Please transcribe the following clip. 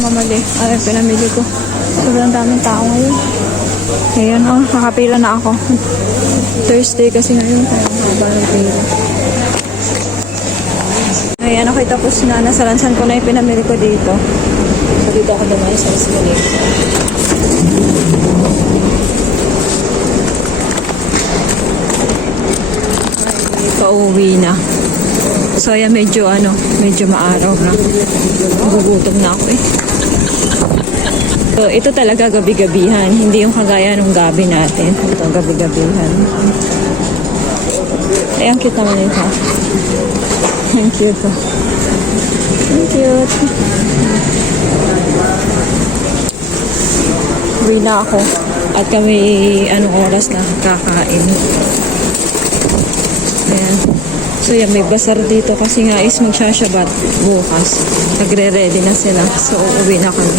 Mamali. Ay, pinamili ko. Sobrang daming tao ngayon. Ayan o, nakapila na ako. Thursday kasi ngayon, kaya haba ng pila. Ayan, okay, tapos na. Nasa lansan ko na yung pinamili ko dito. So, dito ako dumayo sa escalator. Ay, pauwi na. So, ayan, medyo maaraw na. Nagugutom na ako eh. So, ito talaga gabi-gabihan. Hindi yung kagaya ng gabi natin. Ito, gabi-gabihan. Ay, ang cute naman ito. Ang cute. Ang cute. Uwi na ako. At kami, anong oras na kakain. Ayan. So, yan, may basar dito kasi nga is magsasyabat bukas. Nagre-ready na sila. So, uwi na kami.